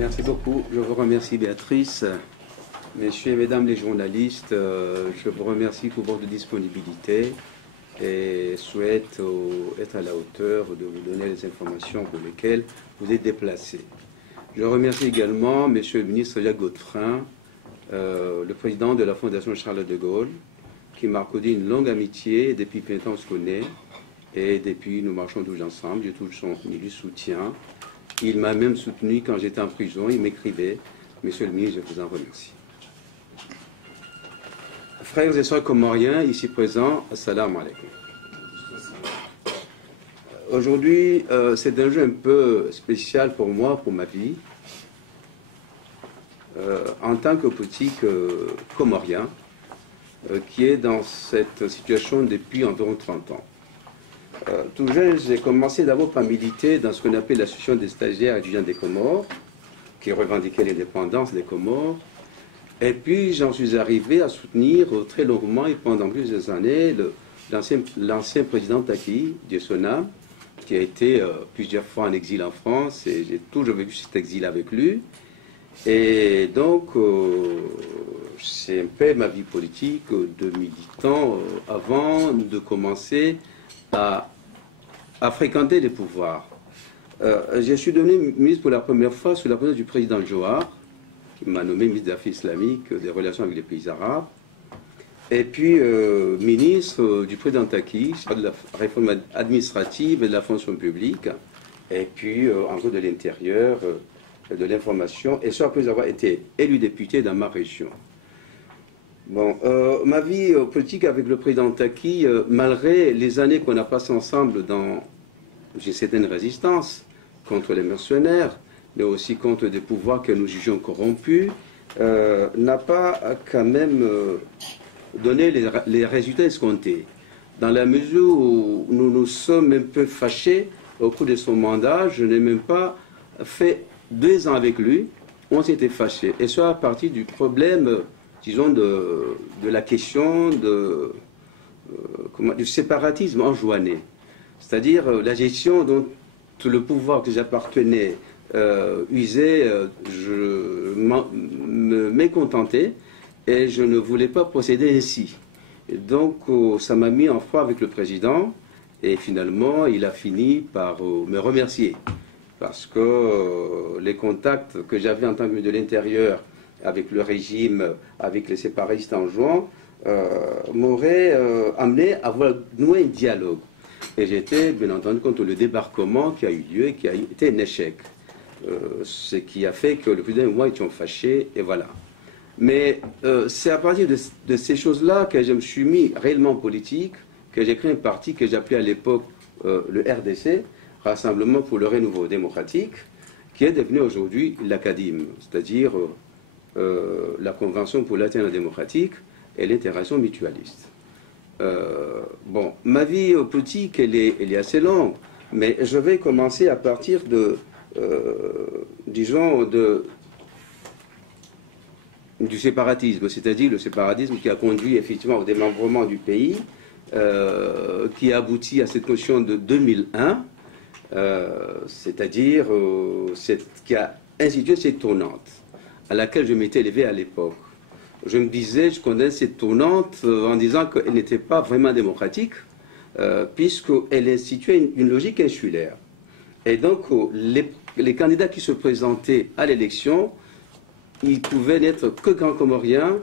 Merci beaucoup. Je vous remercie, Béatrice. Messieurs et mesdames les journalistes, je vous remercie pour votre disponibilité et souhaite être à la hauteur de vous donner les informations pour lesquelles vous êtes déplacés. Je remercie également Monsieur le ministre Jacques Godefrin, le président de la Fondation Charles de Gaulle, qui m'a accordé une longue amitié. Depuis 20 ans, on se connaît et depuis, nous marchons tous ensemble. J'ai toujours son soutien. Il m'a même soutenu quand j'étais en prison. Il m'écrivait. Monsieur le ministre, je vous en remercie. Frères et sœurs comoriens, ici présents, assalamu alaikum. Aujourd'hui, c'est un jeu un peu spécial pour moi, pour ma vie. En tant que politique comorien, qui est dans cette situation depuis environ 30 ans. Tout jeune, j'ai commencé d'abord par militer dans ce qu'on appelle l'association des stagiaires étudiants des Comores, qui revendiquait l'indépendance des Comores. Et puis, j'en suis arrivé à soutenir très longuement et pendant plusieurs années l'ancien président Taki, Dieu son âme, qui a été plusieurs fois en exil en France, et j'ai toujours vécu cet exil avec lui. Et donc, c'est un peu ma vie politique de militant avant de commencer à fréquenter les pouvoirs. Je suis devenu ministre pour la première fois sous la présidence du président Johar, qui m'a nommé ministre des Affaires islamiques, des relations avec les pays arabes, et puis ministre du président Taki, de la réforme administrative et de la fonction publique, et puis encore de l'intérieur, de l'information, et ça après avoir été élu député dans ma région. Bon, ma vie politique avec le président Taki, malgré les années qu'on a passées ensemble dans une certaine résistance contre les mercenaires, mais aussi contre des pouvoirs que nous jugeons corrompus, n'a pas quand même donné les résultats escomptés. Dans la mesure où nous nous sommes un peu fâchés au cours de son mandat, je n'ai même pas fait 2 ans avec lui, on s'était fâchés. Et ça à partir du problème, disons, de la question du séparatisme enjoinné. C'est-à-dire la gestion dont le pouvoir que j'appartenais usait, je me mécontentais et je ne voulais pas procéder ainsi. Et donc ça m'a mis en froid avec le président et finalement il a fini par me remercier parce que les contacts que j'avais en tant que ministre de l'Intérieur avec le régime, avec les séparatistes en juin, m'auraient amené à nouer un dialogue. Et j'étais bien entendu contre le débarquement qui a eu lieu et qui a été un échec. Ce qui a fait que le président et moi étions fâchés, et voilà. Mais c'est à partir de ces choses-là que je me suis mis réellement politique, que j'ai créé un parti que j'appelais à l'époque le RDC, Rassemblement pour le Renouveau Démocratique, qui est devenu aujourd'hui l'ACADIM, c'est-à-dire la Convention pour l'alternance démocratique et l'intégration mutualiste. Bon, ma vie politique, elle est assez longue, mais je vais commencer à partir de, disons, du séparatisme, c'est-à-dire le séparatisme qui a conduit effectivement au démembrement du pays, qui a abouti à cette notion de 2001, c'est-à-dire qui a institué cette tournante à laquelle je m'étais élevé à l'époque. Je me disais, je connais cette tournante en disant qu'elle n'était pas vraiment démocratique, puisqu'elle instituait une logique insulaire. Et donc, les candidats qui se présentaient à l'élection, ils pouvaient n'être que grands comoriens,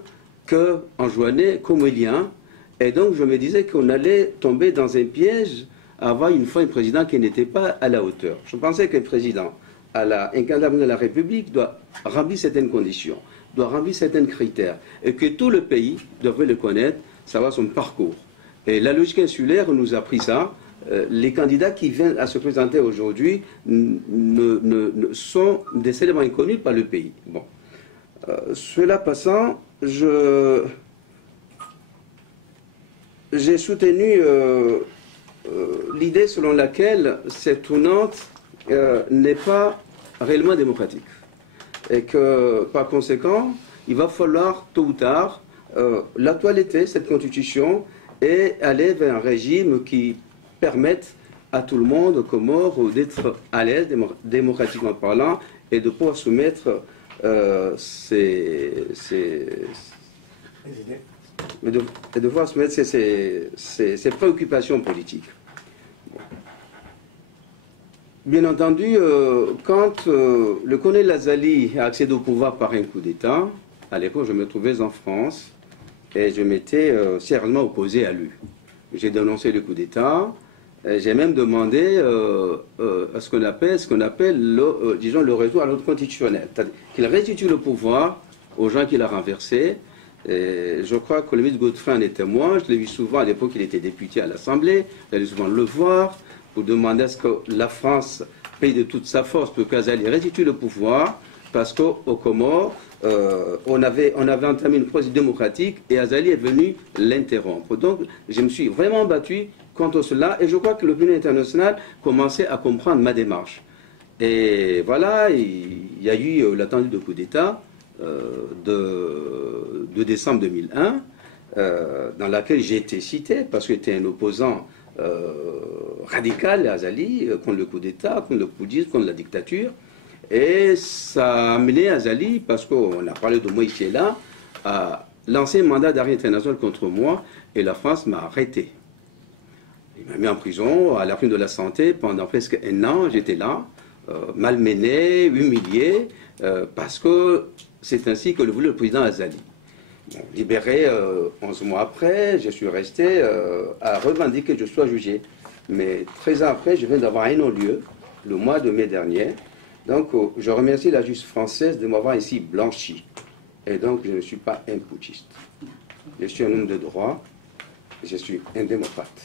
que enjouanais, comoriens. Et donc, je me disais qu'on allait tomber dans un piège, avoir une fois un président qui n'était pas à la hauteur. Je pensais qu'un président, un candidat de la République, doit remplir certaines conditions, doit remplir certains critères, et que tout le pays devrait le connaître, savoir son parcours. Et la logique insulaire nous a pris ça. Les candidats qui viennent à se présenter aujourd'hui sont des éléments inconnus par le pays. Bon. Cela passant, j'ai soutenu l'idée selon laquelle cette tournante n'est pas réellement démocratique. Et que, par conséquent, il va falloir, tôt ou tard, la toiletter, cette constitution, et aller vers un régime qui permette à tout le monde, aux Comores, d'être à l'aise, démocratiquement parlant, et de pouvoir soumettre ses préoccupations politiques. Bien entendu, quand le colonel Azali a accédé au pouvoir par un coup d'État, à l'époque je me trouvais en France et je m'étais sérieusement opposé à lui. J'ai dénoncé le coup d'État, j'ai même demandé à ce qu'on appelle disons, le retour à l'ordre constitutionnel, qu'il restitue le pouvoir aux gens qu'il a renversés. Et je crois que Lévis Godfrey en est témoin, je l'ai vu souvent, à l'époque il était député à l'Assemblée, j'allais souvent le voir, pour demander à ce que la France paye de toute sa force pour qu'Azali restitue le pouvoir, parce qu'au Comores, on avait entamé une procédure démocratique et Azali est venu l'interrompre. Donc je me suis vraiment battu contre cela et je crois que l'opinion internationale commençait à comprendre ma démarche. Et voilà, il y a eu l'attendu de coup d'État de décembre 2001, dans laquelle j'ai été cité parce que j'étais un opposant radical, Azali, contre le coup d'État, contre le coudisme, contre la dictature. Et ça a amené Azali, parce qu'on a parlé de moi ici et là, à lancer un mandat d'arrêt international contre moi, et la France m'a arrêté. Il m'a mis en prison à la prime de la santé pendant presque un an, j'étais là, malmené, humilié, parce que c'est ainsi que le voulait le président Azali. Bon, libéré 11 mois après, je suis resté à revendiquer que je sois jugé. Mais 13 ans après, je viens d'avoir un non-lieu, le mois de mai dernier. Donc, je remercie la justice française de m'avoir ici blanchi. Et donc, je ne suis pas un putschiste. Je suis un homme de droit, je suis un démocrate.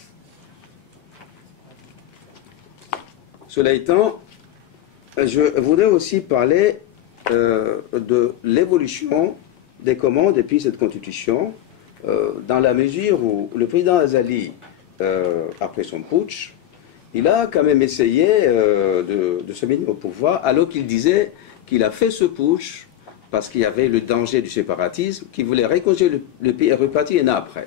Cela étant, je voudrais aussi parler de l'évolution des Comores depuis cette constitution, dans la mesure où le président Azali, après son putsch, il a quand même essayé de se mettre au pouvoir, alors qu'il disait qu'il a fait ce putsch parce qu'il y avait le danger du séparatisme, qu'il voulait réconcilier le pays et repartir un an après.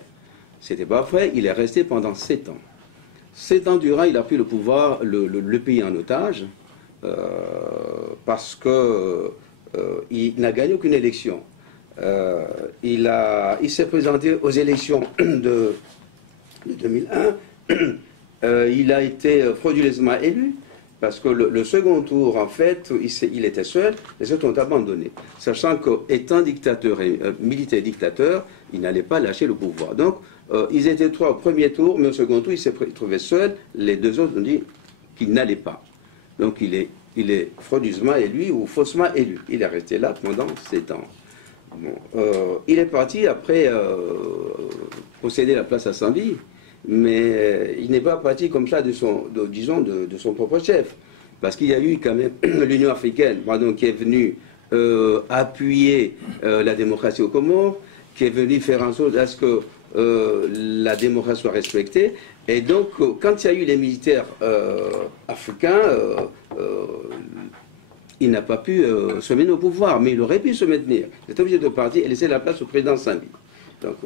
C'était pas vrai, il est resté pendant 7 ans. 7 ans durant, il a pris le pouvoir, le pays en otage, parce qu'il n'a gagné aucune élection. Il s'est présenté aux élections de 2001. Il a été frauduleusement élu, parce que le second tour, en fait, il était seul, les autres ont abandonné, sachant qu'étant dictateur, militaire dictateur, il n'allait pas lâcher le pouvoir. Donc, ils étaient 3 au premier tour, mais au second tour, il s'est trouvé seul, les 2 autres ont dit qu'il n'allait pas. Donc, il est frauduleusement élu ou faussement élu. Il est resté là pendant 7 ans. Bon, il est parti après posséder la place à Sambie, mais il n'est pas parti comme ça de son propre chef, parce qu'il y a eu quand même l'Union africaine, pardon, qui est venue appuyer la démocratie aux Comores, qui est venue faire en sorte à ce que la démocratie soit respectée. Et donc, quand il y a eu les militaires africains, il n'a pas pu se maintenir au pouvoir, mais il aurait pu se maintenir. Il était obligé de partir et laisser la place au président Sambie. Donc,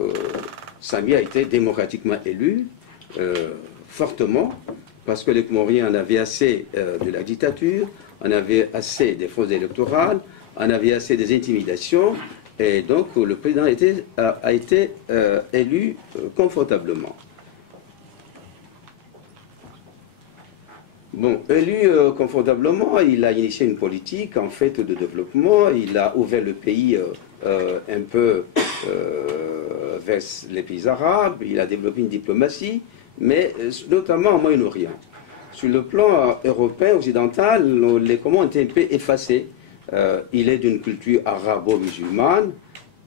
Sambie a été démocratiquement élu, fortement, parce que les Comoriens en avaient assez de la dictature, en avaient assez des fraudes électorales, en avaient assez des intimidations, et donc le président a été élu confortablement. Bon, élu confortablement, il a initié une politique en fait de développement, il a ouvert le pays un peu vers les pays arabes, il a développé une diplomatie, mais notamment au Moyen-Orient. Sur le plan européen, occidental, les Comores ont été un peu effacés. Il est d'une culture arabo-musulmane,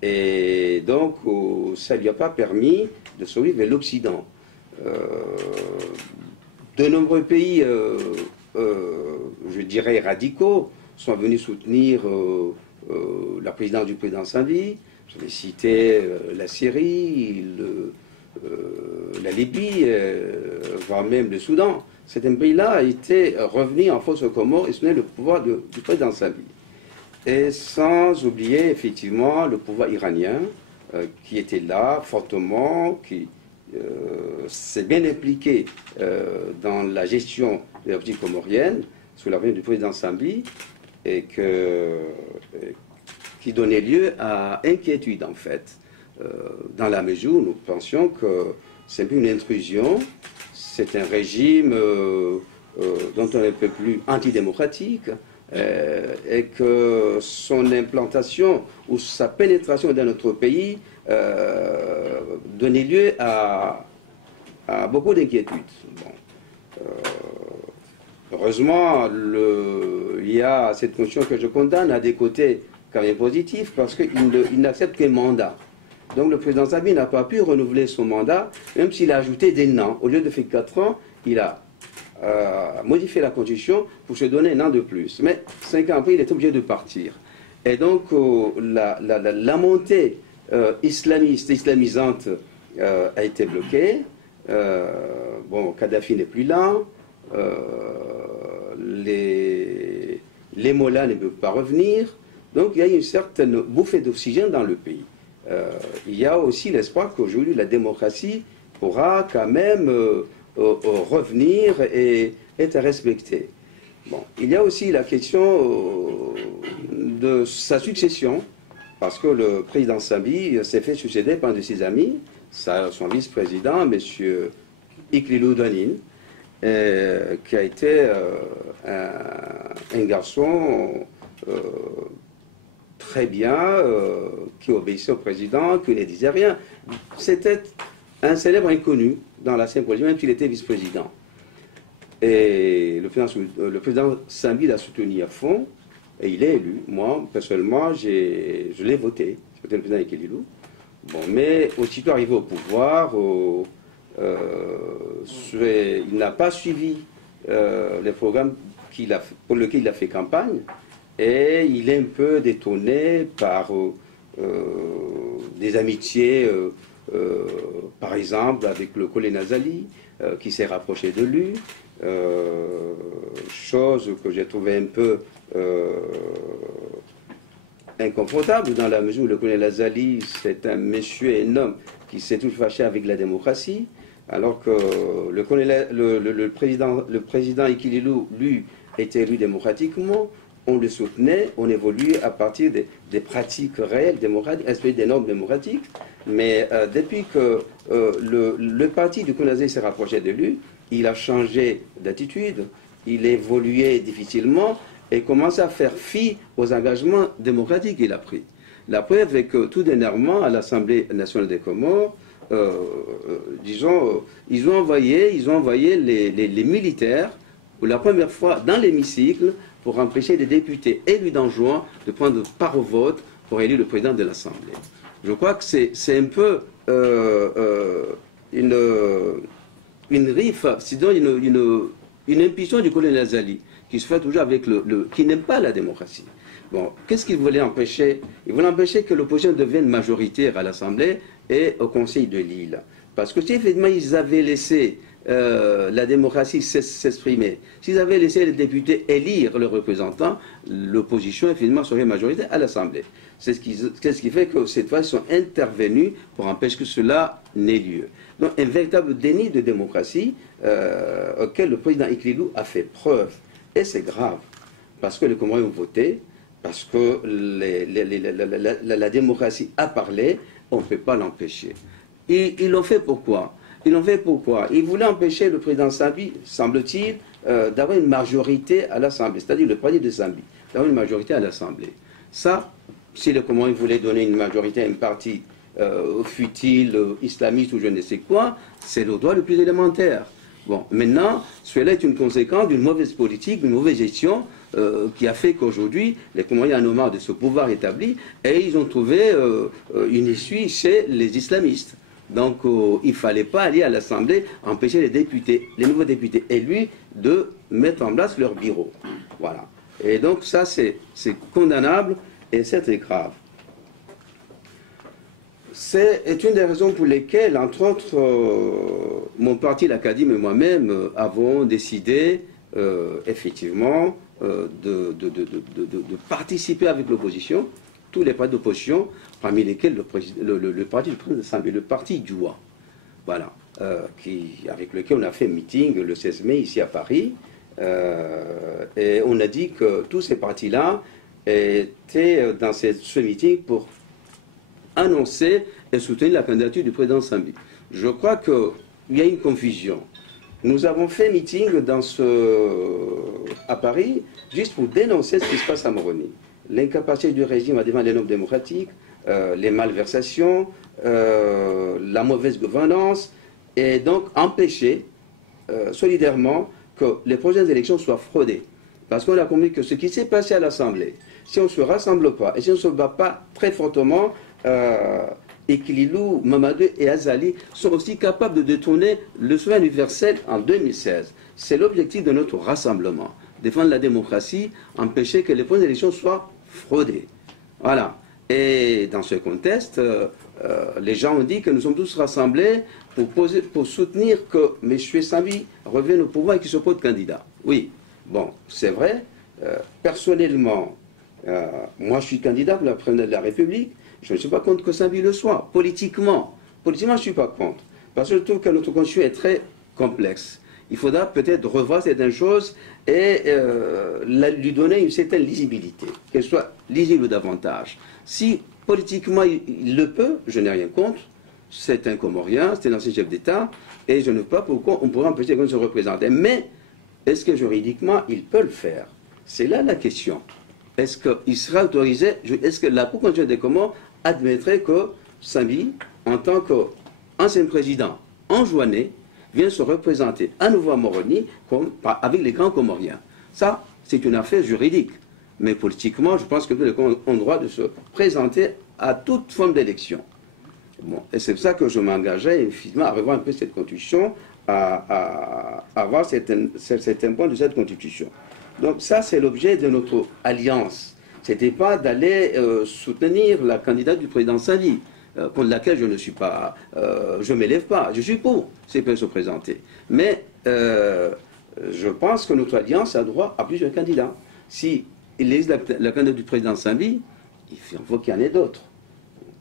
et donc ça ne lui a pas permis de s'ouvrir vers l'Occident. De nombreux pays, je dirais radicaux, sont venus soutenir la présidence du président Sambie. Je vais citer la Syrie, la Libye, voire même le Soudan. Certains pays-là étaient revenus en force aux Comores et soutenaient le pouvoir du président Sambie. Et sans oublier effectivement le pouvoir iranien qui était là fortement, qui s'est bien impliqué dans la gestion de la politique comorienne sous la présidence du président Sambie. et qui donnait lieu à inquiétude, en fait, dans la mesure où nous pensions que c'est une intrusion, c'est un régime dont on ne peut plus antidémocratique, et que son implantation ou sa pénétration dans notre pays donnait lieu à beaucoup d'inquiétudes. Bon. Heureusement, il y a cette notion que je condamne à des côtés quand même positifs, parce qu'il n'accepte qu'un mandat. Donc le président Sambi n'a pas pu renouveler son mandat, même s'il a ajouté des ans. Au lieu de faire 4 ans, il a modifié la Constitution pour se donner un an de plus. Mais 5 ans après, il est obligé de partir. Et donc la montée islamisante a été bloquée. Bon, Kadhafi n'est plus là. Les mollahs ne peuvent pas revenir. Donc il y a une certaine bouffée d'oxygène dans le pays. Il y a aussi l'espoir qu'aujourd'hui la démocratie pourra quand même revenir et être respectée. Bon, il y a aussi la question de sa succession, parce que le président Sambi s'est fait succéder par un de ses amis, son vice-président, M. Ikililou Danine, qui a été un garçon très bien, qui obéissait au président, qui ne disait rien. C'était un célèbre inconnu dans la scène politique, même s'il était vice-président. Et le président Sambi l'a soutenu à fond, et il est élu. Moi, personnellement, je l'ai voté. C'était le président Ikililou. Bon, mais aussitôt arrivé au pouvoir, il n'a pas suivi les programmes pour lesquels il a fait campagne, et il est un peu détourné par des amitiés, par exemple avec le colonel Nazali, qui s'est rapproché de lui, chose que j'ai trouvé un peu inconfortable, dans la mesure où le colonel Nazali, c'est un monsieur et un homme qui s'est tout fâché avec la démocratie, alors que le président Ikililou, lui, était élu démocratiquement. On le soutenait, on évoluait à partir des pratiques réelles démocratiques, esprit des normes démocratiques. Mais depuis que le parti du colonel s'est rapproché de lui, il a changé d'attitude, il évoluait difficilement et commençait à faire fi aux engagements démocratiques qu'il a pris. La preuve est que tout dernièrement, à l'Assemblée nationale des Comores, disons, ils ont envoyé les militaires pour la première fois dans l'hémicycle pour empêcher les députés élus d'Anjouan de prendre part au vote pour élire le président de l'Assemblée. Je crois que c'est un peu une rifle, sinon une impulsion du colonel Nazali, qui se fait toujours avec qui n'aime pas la démocratie. Bon, qu'est-ce qu'il voulait empêcher? Il voulait empêcher que l'opposition devienne majoritaire à l'Assemblée et au Conseil de l'île. Parce que si effectivement ils avaient laissé la démocratie s'exprimer, s'ils avaient laissé les députés élire leurs représentants, l'opposition effectivement serait majoritaire à l'Assemblée. C'est ce qui fait que cette fois ils sont intervenus pour empêcher que cela n'ait lieu. Donc un véritable déni de démocratie auquel le président Ikililou a fait preuve. Et c'est grave, parce que les Comoriens ont voté, parce que la démocratie a parlé, on ne peut pas l'empêcher. Ils l'ont fait pourquoi? Ils l'ont fait pourquoi? Ils voulaient empêcher le président Sambi, semble-t-il, d'avoir une majorité à l'Assemblée, c'est-à-dire le parti de Sambi, d'avoir une majorité à l'Assemblée. Ça, si les Comoriens voulaient donner une majorité à un parti futile, islamiste ou je ne sais quoi, c'est le droit le plus élémentaire. Bon, maintenant, cela est une conséquence d'une mauvaise politique, d'une mauvaise gestion qui a fait qu'aujourd'hui, les Comoriens en ont marre de ce pouvoir établi et ils ont trouvé une issue chez les islamistes. Donc, il ne fallait pas aller à l'Assemblée empêcher les députés, les nouveaux députés élus de mettre en place leur bureau. Voilà. Et donc, ça, c'est condamnable et c'est très grave. C'est une des raisons pour lesquelles, entre autres, mon parti, l'Acadie et moi-même avons décidé, effectivement, de participer avec l'opposition, tous les partis d'opposition, parmi lesquels le parti du président Sambi, le parti Djoua, voilà, avec lequel on a fait un meeting le 16 mai ici à Paris, Et on a dit que tous ces partis-là étaient dans ce meeting pour annoncer et soutenir la candidature du président Sambi. Je crois qu'il y a une confusion. Nous avons fait meeting à Paris juste pour dénoncer ce qui se passe à Moroni. L'incapacité du régime à défendre les normes démocratiques, les malversations, la mauvaise gouvernance, et donc empêcher solidairement que les prochaines élections soient fraudées. Parce qu'on a compris que ce qui s'est passé à l'Assemblée, si on ne se rassemble pas et si on ne se bat pas très fortement, Ekililou, Mamadou et Azali sont aussi capables de détourner le souverain universel en 2016. C'est l'objectif de notre rassemblement. Défendre la démocratie, empêcher que les prochaines élections soient fraudées. Voilà. Et dans ce contexte, les gens ont dit que nous sommes tous rassemblés pour soutenir que M. Sambi revienne au pouvoir et qu'il se pose candidat. Oui, bon, c'est vrai. Personnellement, moi je suis candidat pour la présidence de la République. Je ne suis pas contre que Sambi le soit. Politiquement, je ne suis pas contre. Parce que je trouve que notre constitution est très complexe. Il faudra peut-être revoir certaines choses et lui donner une certaine lisibilité, qu'elle soit lisible davantage. Si politiquement il le peut, je n'ai rien contre. C'est un Comorien, c'est un ancien chef d'État, et je ne sais pas pourquoi on pourrait empêcher qu'on se représente. Mais est-ce que juridiquement il peut le faire? C'est là la question. Est-ce qu'il sera autorisé? Est-ce que la Cour constitutionnelle des Comores admettrait que Sambi, en tant qu'ancien président enjoinné, vient se représenter à nouveau à Moroni avec les grands Comoriens? Ça, c'est une affaire juridique. Mais politiquement, je pense que tous les Comoriens ont le droit de se présenter à toute forme d'élection. Bon, et c'est pour ça que je m'engageais effectivement à revoir un peu cette constitution, à avoir certains points de cette constitution. Donc ça, c'est l'objet de notre alliance. Ce n'était pas d'aller soutenir la candidate du président Sambi, contre laquelle je ne suis pas, je ne m'élève pas, je suis pour, c'est peut se présenter. Mais je pense que notre alliance a droit à plusieurs candidats. Si il est la candidate du président Sambi, il faut qu'il y en ait d'autres.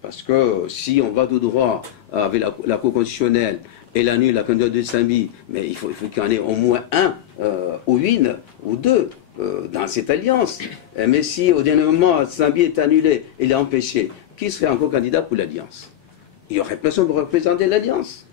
Parce que si on va tout droit avec la Cour constitutionnelle et la nuit, la candidature de Sambi, mais il faut qu'il y en ait au moins un, ou une, ou deux dans cette alliance. Mais si au dernier moment, Sambi est annulé, il est empêché, qui serait encore candidat pour l'alliance? Il y aurait personne pour représenter l'alliance.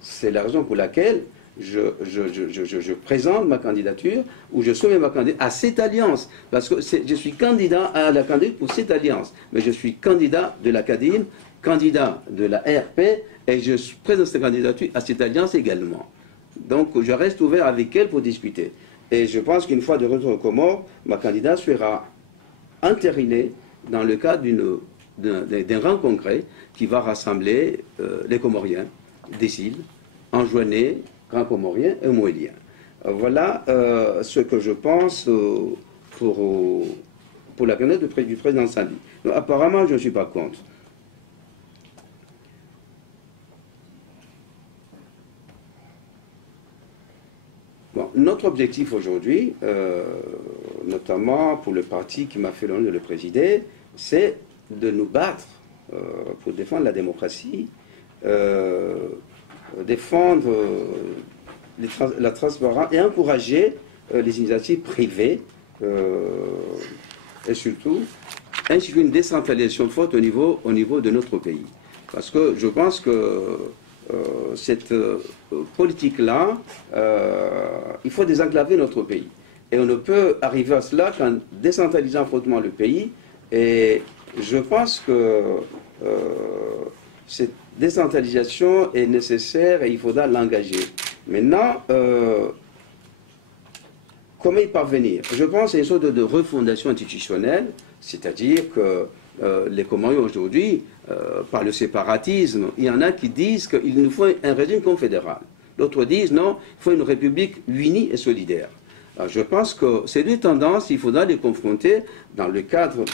C'est la raison pour laquelle je présente ma candidature, ou je soumets ma candidature à cette alliance. Parce que je suis candidat à la candidature pour cette alliance. Mais je suis candidat de la CADIM, candidat de la RP, et je présente cette candidature à cette alliance également. Donc je reste ouvert avec elle pour discuter. Et je pense qu'une fois de retour aux Comores, ma candidature sera entérinée dans le cadre d'un grand congrès qui va rassembler les Comoriens, des îles, enjoignés, Grands Comoriens et Moéliens. Voilà ce que je pense pour la candidature du président Sambi. Apparemment, je ne suis pas contre. Bon, notre objectif aujourd'hui, notamment pour le parti qui m'a fait l'honneur de le présider, c'est de nous battre pour défendre la démocratie, défendre la transparence et encourager les initiatives privées et surtout instituer une décentralisation forte au niveau de notre pays. Parce que je pense que cette politique-là, il faut désenclaver notre pays. Et on ne peut arriver à cela qu'en décentralisant fortement le pays. Et je pense que cette décentralisation est nécessaire et il faudra l'engager. Maintenant, comment y parvenir? Je pense à une sorte de refondation institutionnelle, c'est-à-dire que les Comoriens aujourd'hui, par le séparatisme, il y en a qui disent qu'il nous faut un régime confédéral. D'autres disent non, il faut une république unie et solidaire. Alors, je pense que ces deux tendances, il faudra les confronter dans le cadre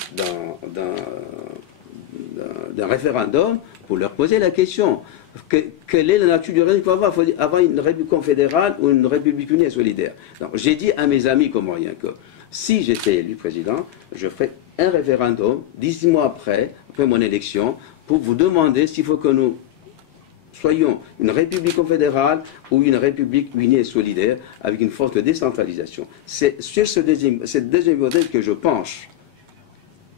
d'un référendum pour leur poser la question. Quelle est la nature du régime qu'il faut avoir une république confédérale ou une république unie et solidaire? J'ai dit à mes amis comoriens que si j'étais élu président, je ferais un référendum 18 mois après mon élection pour vous demander s'il faut que nous Soyons une république confédérale ou une république unie et solidaire avec une forte décentralisation. C'est sur cette deuxième hypothèse que je penche.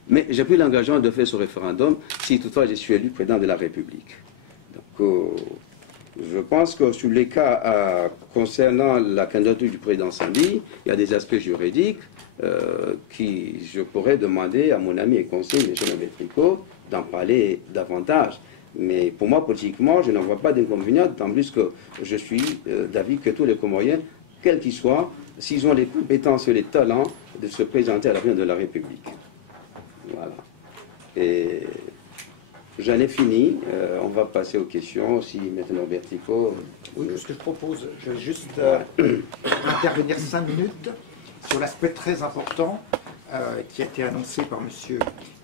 Mais j'ai pris l'engagement de faire ce référendum si toutefois je suis élu président de la République. Donc, je pense que sur les cas concernant la candidature du président Sambi, il y a des aspects juridiques qui je pourrais demander à mon ami et conseiller, M. Tricot, d'en parler davantage. Mais pour moi, politiquement, je n'en vois pas d'inconvénient, d'autant plus que je suis d'avis que tous les Comoriens, quels qu'ils soient, s'ils ont les compétences et les talents, de se présenter à l'avenir de la République. Voilà. Et j'en ai fini. On va passer aux questions. Si maintenant Bertico. Oui, ce que je propose, je vais juste intervenir 5 minutes sur l'aspect très important qui a été annoncé par M.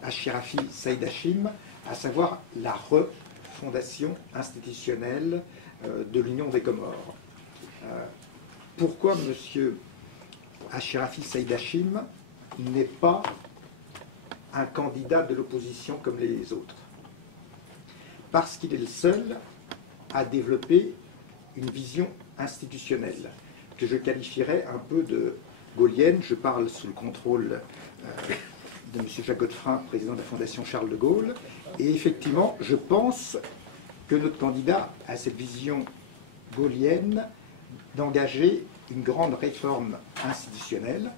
Achirafi Saïd Hachim, à savoir la refondation institutionnelle de l'Union des Comores. Pourquoi M. Achirafi Saïd Hachim n'est pas un candidat de l'opposition comme les autres? Parce qu'il est le seul à développer une vision institutionnelle que je qualifierais un peu de gaullienne. Je parle sous le contrôle de M. Jacques Godefrin, président de la Fondation Charles de Gaulle. Et effectivement, je pense que notre candidat a cette vision gaullienne d'engager une grande réforme institutionnelle.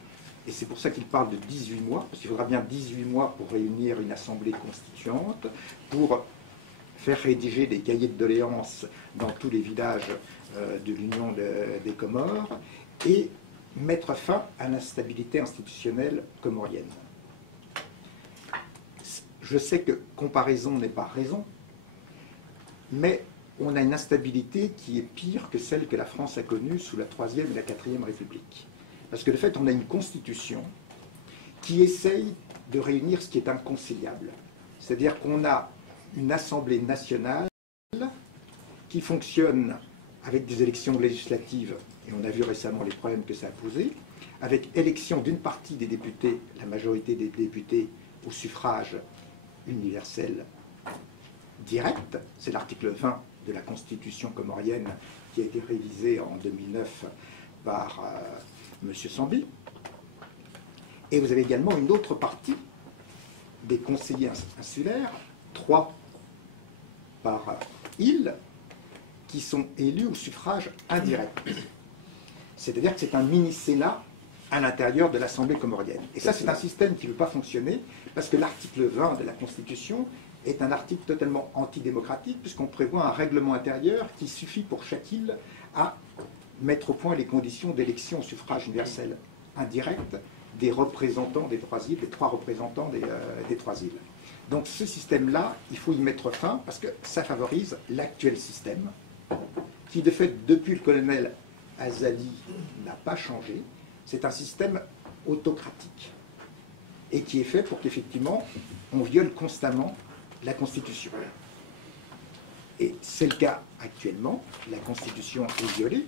Et c'est pour ça qu'il parle de 18 mois, parce qu'il faudra bien 18 mois pour réunir une assemblée constituante, pour faire rédiger des cahiers de doléances dans tous les villages de l'Union des Comores et mettre fin à l'instabilité institutionnelle comorienne. Je sais que comparaison n'est pas raison, mais on a une instabilité qui est pire que celle que la France a connue sous la 3e et la 4e République. Parce que de fait, on a une constitution qui essaye de réunir ce qui est inconciliable. C'est-à-dire qu'on a une Assemblée nationale qui fonctionne avec des élections législatives, et on a vu récemment les problèmes que ça a posé, avec élection d'une partie des députés, la majorité des députés, au suffrage universel direct. C'est l'article 20 de la Constitution comorienne qui a été révisé en 2009 par M. Sambi. Et vous avez également une autre partie des conseillers insulaires, 3 par île, qui sont élus au suffrage indirect. C'est-à-dire que c'est un mini-sénat à l'intérieur de l'Assemblée comorienne. Et ça, c'est un système qui ne veut pas fonctionner, parce que l'article 20 de la Constitution est un article totalement antidémocratique, puisqu'on prévoit un règlement intérieur qui suffit pour chaque île à mettre au point les conditions d'élection au suffrage universel indirect des représentants des 3 îles, des 3 représentants des 3 îles. Donc ce système-là, il faut y mettre fin, parce que ça favorise l'actuel système, qui de fait, depuis le colonel Azali, n'a pas changé. C'est un système autocratique, et qui est fait pour qu'effectivement, on viole constamment la Constitution. Et c'est le cas actuellement, la Constitution est violée,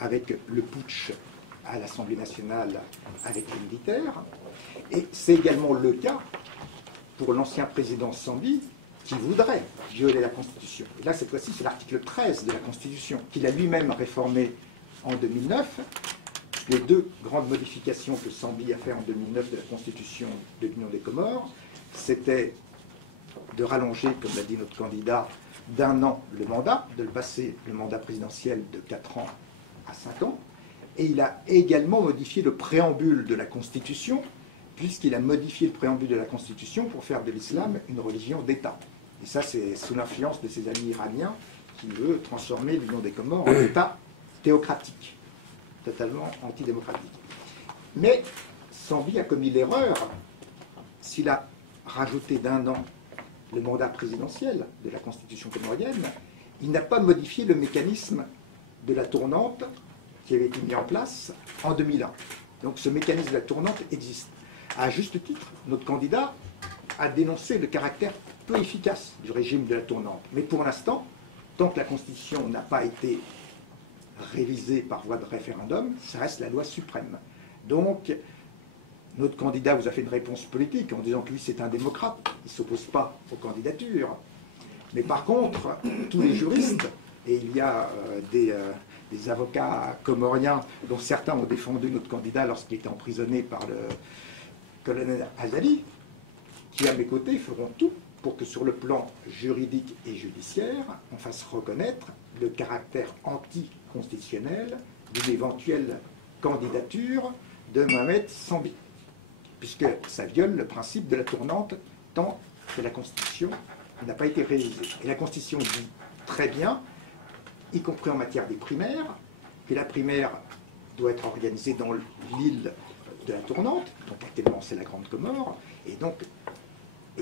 avec le putsch à l'Assemblée nationale avec les militaires, et c'est également le cas pour l'ancien président Sambi, qui voudrait violer la Constitution. Et là, cette fois-ci, c'est l'article 13 de la Constitution, qu'il a lui-même réformé en 2009. Les 2 grandes modifications que Sambi a fait en 2009 de la Constitution de l'Union des Comores, c'était de rallonger, comme l'a dit notre candidat, d'1 an le mandat, de le passer le mandat présidentiel de 4 ans à 5 ans, et il a également modifié le préambule de la Constitution, puisqu'il a modifié le préambule de la Constitution pour faire de l'islam une religion d'État. Et ça, c'est sous l'influence de ses amis iraniens qui veut transformer l'Union des Comores en État théocratique, totalement antidémocratique. Mais Sambi a commis l'erreur, s'il a rajouté d'1 an le mandat présidentiel de la Constitution comorienne, il n'a pas modifié le mécanisme de la tournante qui avait été mis en place en 2001. Donc ce mécanisme de la tournante existe. À juste titre, notre candidat a dénoncé le caractère peu efficace du régime de la tournante. Mais pour l'instant, tant que la Constitution n'a pas été révisée par voie de référendum, ça reste la loi suprême. Donc, notre candidat vous a fait une réponse politique en disant que lui, c'est un démocrate, il ne s'oppose pas aux candidatures. Mais par contre, tous les juristes et il y a des avocats comoriens dont certains ont défendu notre candidat lorsqu'il était emprisonné par le colonel Azali, qui à mes côtés feront tout pour que sur le plan juridique et judiciaire, on fasse reconnaître le caractère anticonstitutionnel d'une éventuelle candidature de Mohamed Sambi, puisque ça viole le principe de la tournante tant que la Constitution n'a pas été réalisée. Et la Constitution dit très bien, y compris en matière des primaires, que la primaire doit être organisée dans l'île de la Tournante, donc actuellement c'est la Grande Comore, et donc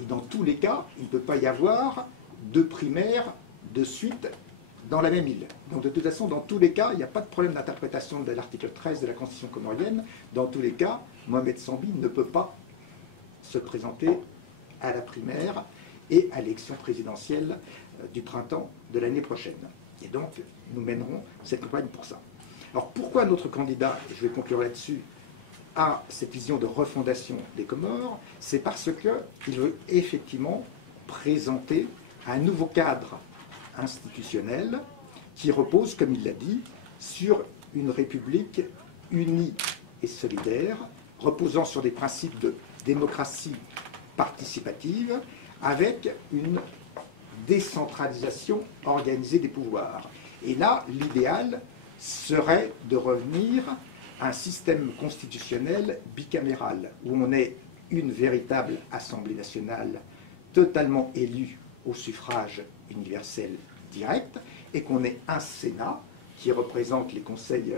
dans tous les cas, il ne peut pas y avoir deux primaires de suite dans la même île. Donc de toute façon, dans tous les cas, il n'y a pas de problème d'interprétation de l'article 13 de la Constitution comorienne. Dans tous les cas, Mohamed Sambi ne peut pas se présenter à la primaire et à l'élection présidentielle du printemps de l'année prochaine. Et donc, nous mènerons cette campagne pour ça. Alors, pourquoi notre candidat, et je vais conclure là-dessus, a cette vision de refondation des Comores? C'est parce qu'il veut effectivement présenter un nouveau cadre institutionnel qui repose, comme il l'a dit, sur une république unie et solidaire, reposant sur des principes de démocratie participative, avec une décentralisation organisée des pouvoirs. Et là, l'idéal serait de revenir à un système constitutionnel bicaméral, où on ait une véritable Assemblée nationale totalement élue au suffrage universel direct, et qu'on ait un Sénat qui représente les conseils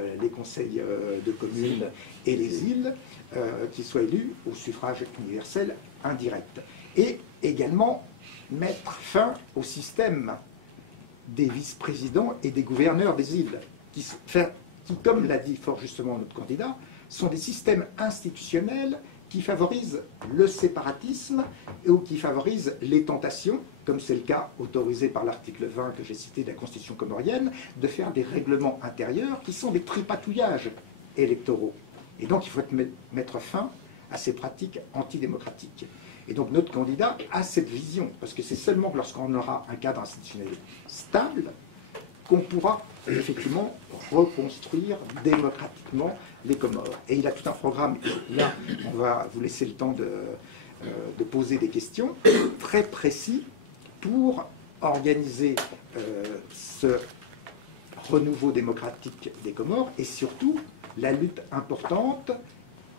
de communes et les îles, qui soient élus au suffrage universel indirect. Et également mettre fin au système des vice-présidents et des gouverneurs des îles, qui, comme l'a dit fort justement notre candidat, sont des systèmes institutionnels qui favorisent le séparatisme ou qui favorisent les tentations, comme c'est le cas autorisé par l'article 20 que j'ai cité de la Constitution comorienne, de faire des règlements intérieurs qui sont des tripatouillages électoraux. Et donc il faut mettre fin à ces pratiques antidémocratiques. Et donc notre candidat a cette vision, parce que c'est seulement lorsqu'on aura un cadre institutionnel stable qu'on pourra effectivement reconstruire démocratiquement les Comores. Et il a tout un programme, là on va vous laisser le temps de poser des questions, très précis pour organiser ce renouveau démocratique des Comores et surtout la lutte importante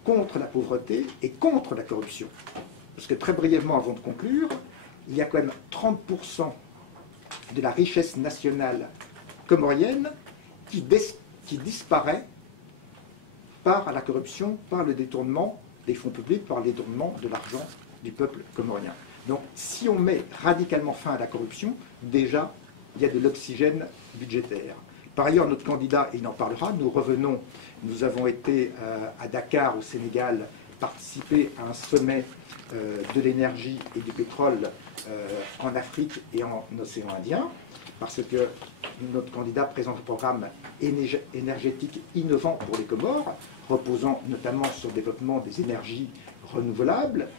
contre la pauvreté et contre la corruption. Parce que très brièvement, avant de conclure, il y a quand même 30% de la richesse nationale comorienne qui disparaît par la corruption, par le détournement des fonds publics, par le détournement de l'argent du peuple comorien. Donc si on met radicalement fin à la corruption, déjà, il y a de l'oxygène budgétaire. Par ailleurs, notre candidat, il en parlera, nous avons été à Dakar, au Sénégal, participer à un sommet de l'énergie et du pétrole en Afrique et en océan Indien, parce que notre candidat présente un programme énergétique innovant pour les Comores, reposant notamment sur le développement des énergies renouvelables,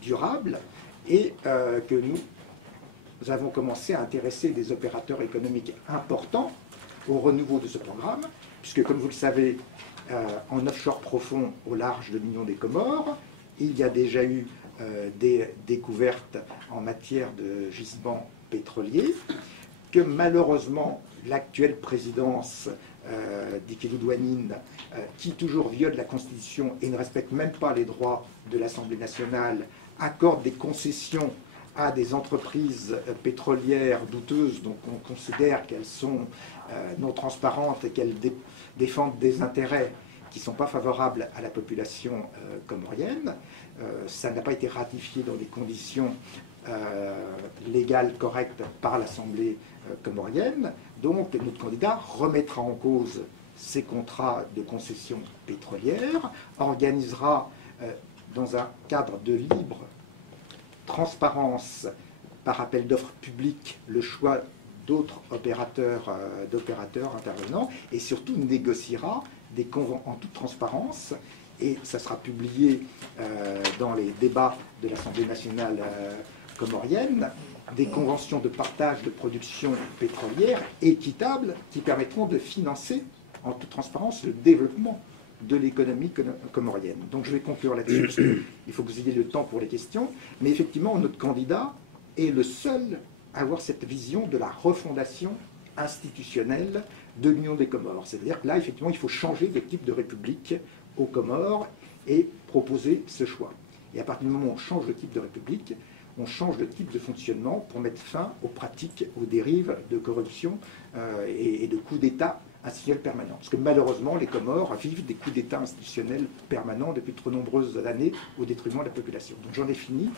durables, et que nous avons commencé à intéresser des opérateurs économiques importants au renouveau de ce programme, puisque, comme vous le savez, en offshore profond au large de l'Union des Comores, il y a déjà eu des découvertes en matière de gisements pétroliers, que malheureusement l'actuelle présidence d'Ikelidouanine, qui toujours viole la Constitution et ne respecte même pas les droits de l'Assemblée nationale, accorde des concessions à des entreprises pétrolières douteuses, donc on considère qu'elles sont non transparentes et qu'elles défendent des intérêts qui ne sont pas favorables à la population comorienne. Ça n'a pas été ratifié dans des conditions légales correctes par l'Assemblée comorienne. Donc notre candidat remettra en cause ces contrats de concession pétrolière, organisera dans un cadre de libre transparence par appel d'offres publiques le choix d'autres opérateurs intervenants et surtout négociera des conventions en toute transparence et ça sera publié dans les débats de l'Assemblée nationale comorienne des conventions de partage de production pétrolière équitables qui permettront de financer en toute transparence le développement de l'économie comorienne. Donc je vais conclure là-dessus parce qu'il faut que vous ayez le temps pour les questions. Mais effectivement, notre candidat est le seul à avoir cette vision de la refondation institutionnelle de l'Union des Comores. C'est-à-dire que là, effectivement, il faut changer de type de république aux Comores et proposer ce choix. Et à partir du moment où on change de type de république, on change de type de fonctionnement pour mettre fin aux pratiques, aux dérives de corruption et de coups d'État institutionnels permanents. Parce que malheureusement, les Comores vivent des coups d'État institutionnels permanents depuis de trop nombreuses années au détriment de la population. Donc j'en ai fini.